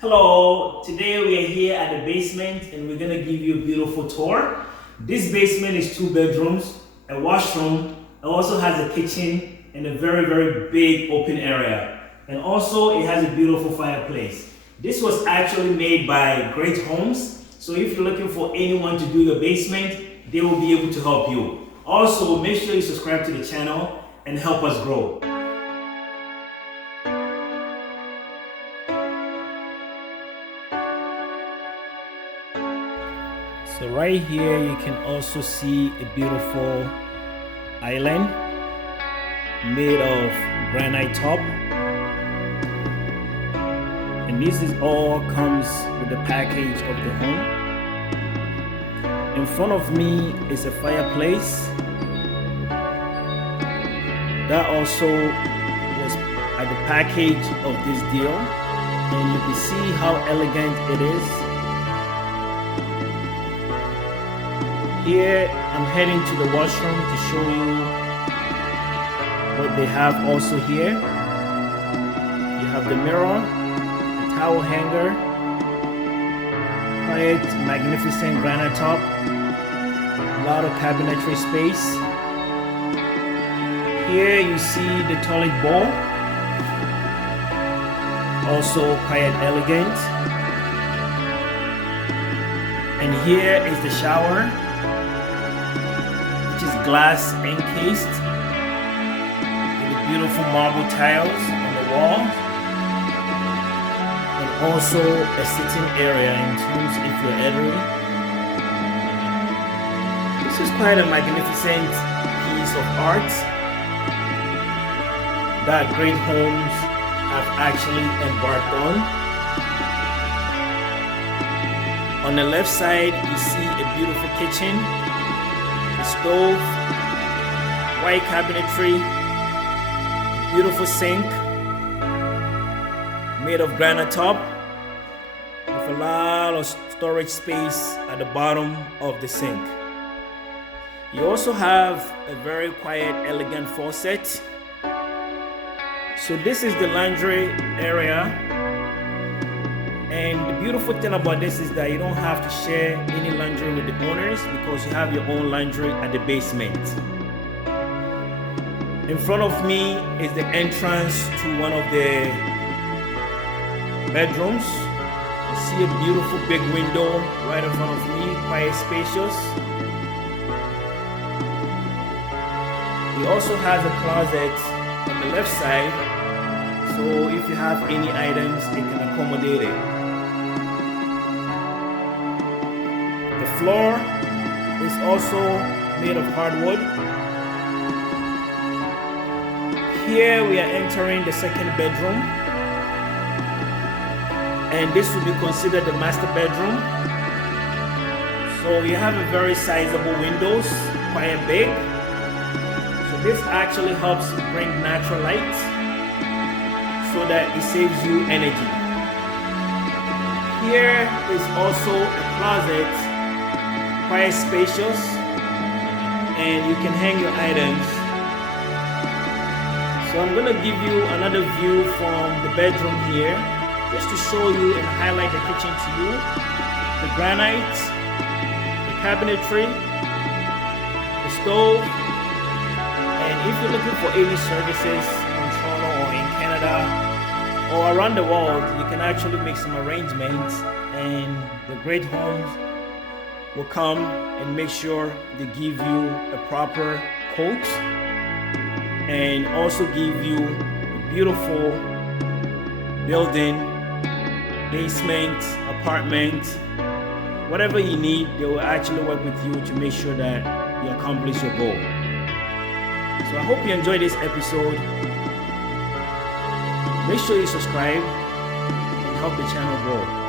Hello, today we are here at the basement and we're gonna give you a beautiful tour. This basement is 2 bedrooms, a washroom, it also has a kitchen and a very big open area. And also it has a beautiful fireplace. This was actually made by Great Homes, so if you're looking for anyone to do your basement, they will be able to help you. Also, make sure you subscribe to the channel and help us grow. So right here you can also see a beautiful island made of granite top, and this is all comes with the package of the home. In front of me is a fireplace that also was at the package of this deal, and you can see how elegant it is. Here, I'm heading to the washroom to show you what they have also here. You have the mirror, the towel hanger, quiet, magnificent granite top, a lot of cabinetry space. Here you see the toilet bowl, also quite elegant. And here is the shower, which is glass encased with beautiful marble tiles on the wall, and also a sitting area in terms if you're elderly. This is quite a magnificent piece of art that Great Homes have actually embarked on. On the left side, you see a beautiful kitchen, stove, white cabinetry, beautiful sink made of granite top with a lot of storage space at the bottom of the sink. You also have a very quiet, elegant faucet. So this is the laundry area, and the beautiful thing about this is that you don't have to share any laundry with the owners because you have your own laundry at the basement. In front of me is the entrance to one of the bedrooms. You see a beautiful big window right in front of me, quite spacious. He also has a closet on the left side, so if you have any items, it can accommodate it. The floor is also made of hardwood. Here we are entering the second bedroom, and this will be considered the master bedroom. So you have a very sizable windows, quite big. So this actually helps bring natural light so that it saves you energy. Here is also a closet, quite spacious, and you can hang your items. So I'm gonna give you another view from the bedroom here, just to show you and highlight the kitchen to you. The granite, the cabinetry, the stove, and if you're looking for any services in Toronto or in Canada or around the world, you can actually make some arrangements, and the Great Homes will come and make sure they give you a proper quote and also give you a beautiful building, basement, apartment, whatever you need. They will actually work with you to make sure that you accomplish your goal. So I hope you enjoyed this episode. Make sure you subscribe and help the channel grow.